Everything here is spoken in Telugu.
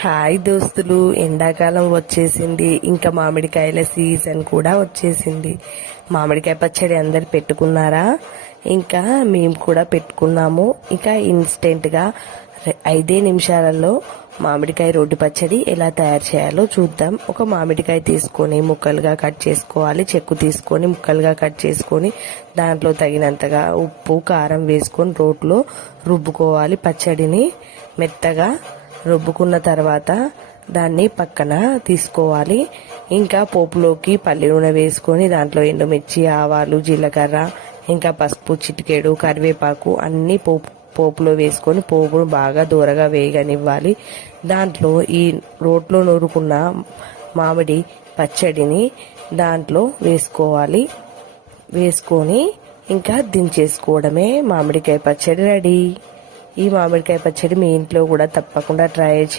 హాయ్ దోస్తులు, ఎండాకాలం వచ్చేసింది. ఇంకా మామిడికాయల సీజన్ కూడా వచ్చేసింది. మామిడికాయ పచ్చడి అందరు పెట్టుకున్నారా? ఇంకా మేము కూడా పెట్టుకున్నాము. ఇంకా ఇన్స్టెంట్ గా 5 నిమిషాలలో మామిడికాయ రోటి పచ్చడి ఎలా తయారు చేయాలో చూద్దాం. ఒక మామిడికాయ తీసుకొని ముక్కలుగా కట్ చేసుకోవాలి. చెక్కు తీసుకొని ముక్కలుగా కట్ చేసుకొని దాంట్లో తగినంతగా ఉప్పు కారం వేసుకొని రోట్లో రుబ్బుకోవాలి. పచ్చడిని మెత్తగా రుబ్బుకున్న తర్వాత దాన్ని పక్కన తీసుకోవాలి. ఇంకా పోపులోకి పల్లి నూనె వేసుకొని దాంట్లో ఎండుమిర్చి, ఆవాలు, జీలకర్ర, ఇంకా పసుపు, చిటికెడు కరివేపాకు అన్ని పోపులో వేసుకొని పోపును బాగా దూరగా వేగనివ్వాలి. దాంట్లో ఈ రోట్లో నూరుకున్న మామిడి పచ్చడిని దాంట్లో వేసుకోవాలి. వేసుకొని ఇంకా దించేసుకోవడమే. మామిడికాయ పచ్చడి రెడీ. ఈ మామిడికాయ పచ్చడి మీ ఇంట్లో కూడా తప్పకుండా ట్రై చేయండి.